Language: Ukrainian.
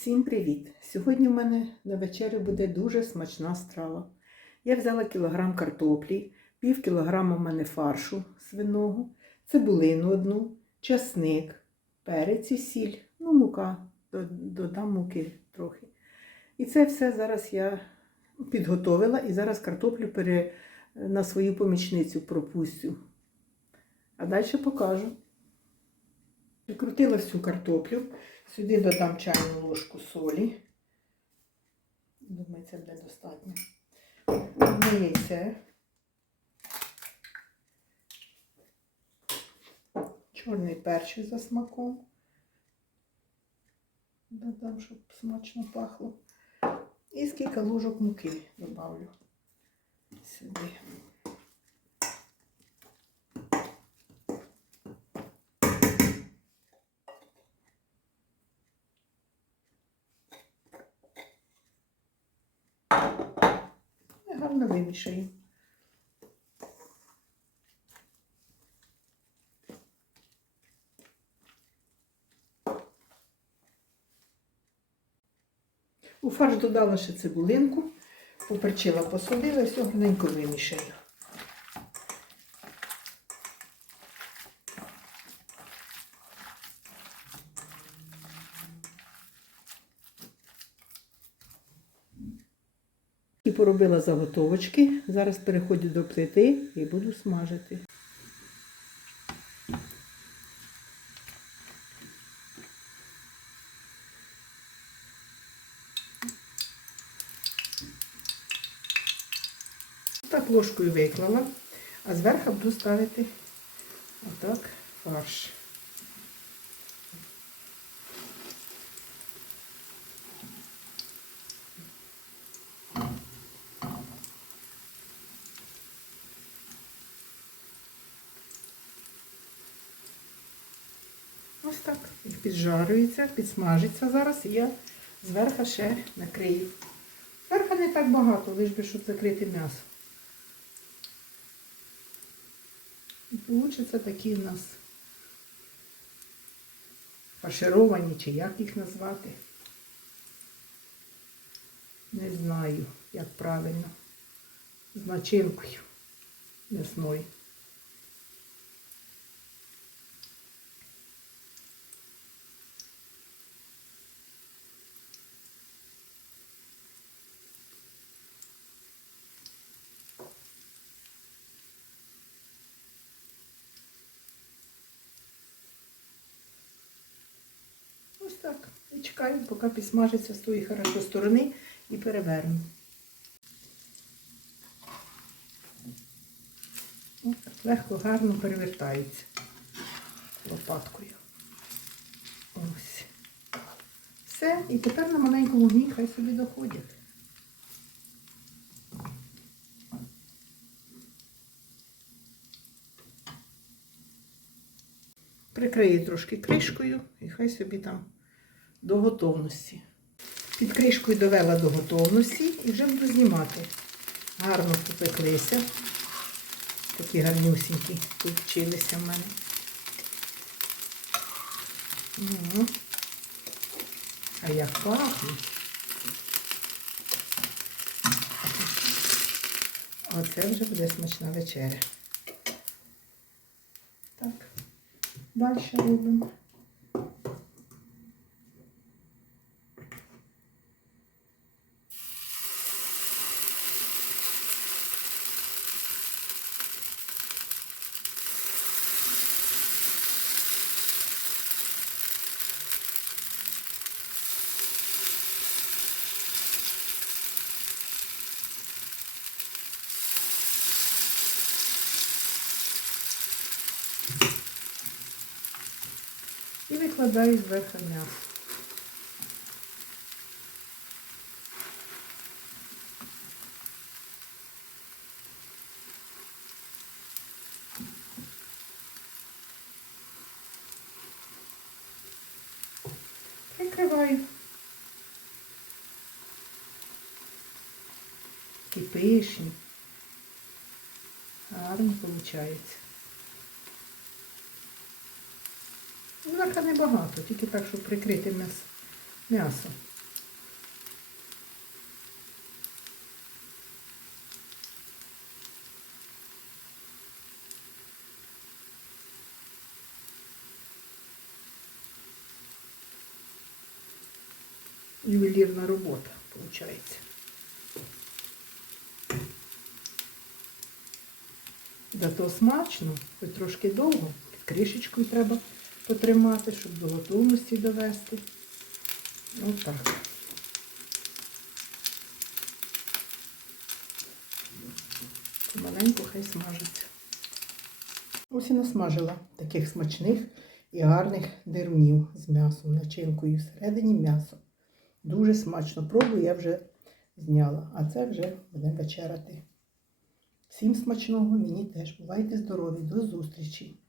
Всім привіт! Сьогодні в мене на вечерю буде дуже смачна страва. Я взяла кілограм картоплі, пів кілограма в мене фаршу свиного, цибулину одну, часник, перець і сіль, ну мука, додам муки трохи. І це все зараз я підготовила і зараз картоплю пере, на свою помічницю пропустю. А далі покажу. Прикрутила всю картоплю. Сюди додам чайну ложку солі. Думаю, це буде достатньо. Одне яйце. Чорний перчик за смаком. Додам, щоб смачно пахло. І скільки ложок муки добавлю сюди. І гарно вимішаю. У фарш додала ще цибулинку, поперчила, посолила, все гарненько вимішаю. І поробила заготовочки. Зараз переходжу до плити і буду смажити. Так ложкою виклала, а зверху буду ставити отак фарш. Ось так. Піджарюється, підсмажиться зараз, і я зверху ще накрию. Зверху не так багато, лиш би, щоб закрити м'ясо. І Получаться такі в нас фаршировані, чи як їх назвати. Не знаю, як правильно. З начинкою м'ясною. Так. І чекаю, поки підсмажиться з тої хорошо сторони і переверну. Ось легко, гарно перевертається лопаткою. Ось. Все. І тепер на маленькому вогні хай собі доходять. Прикрию трошки кришкою і хай собі там до готовності. Під кришкою довела до готовності і вже буду знімати. Гарно попеклися. Такі гарнюсінькі вчилися в мене. Ну, а як пахне. Оце вже буде смачна вечеря. Так. Далі робимо. І викладаю зверху м'ясо. Прикриваю. Такі пишні. Гарно виходить. Зверху небагато, тільки так, щоб прикрити м'ясо. Ювелірна робота, виходить. Зато смачно, хоч трошки довго, під кришечкою треба потримати, щоб до готовності довести. Отак. Маленько хай смажиться. Ось і насмажила таких смачних і гарних дерунів з м'ясом, начинкою всередині м'ясо. Дуже смачно. Пробую я вже зняла, а це вже буде вечеряти. Всім смачного, мені теж. Бувайте здорові, до зустрічі!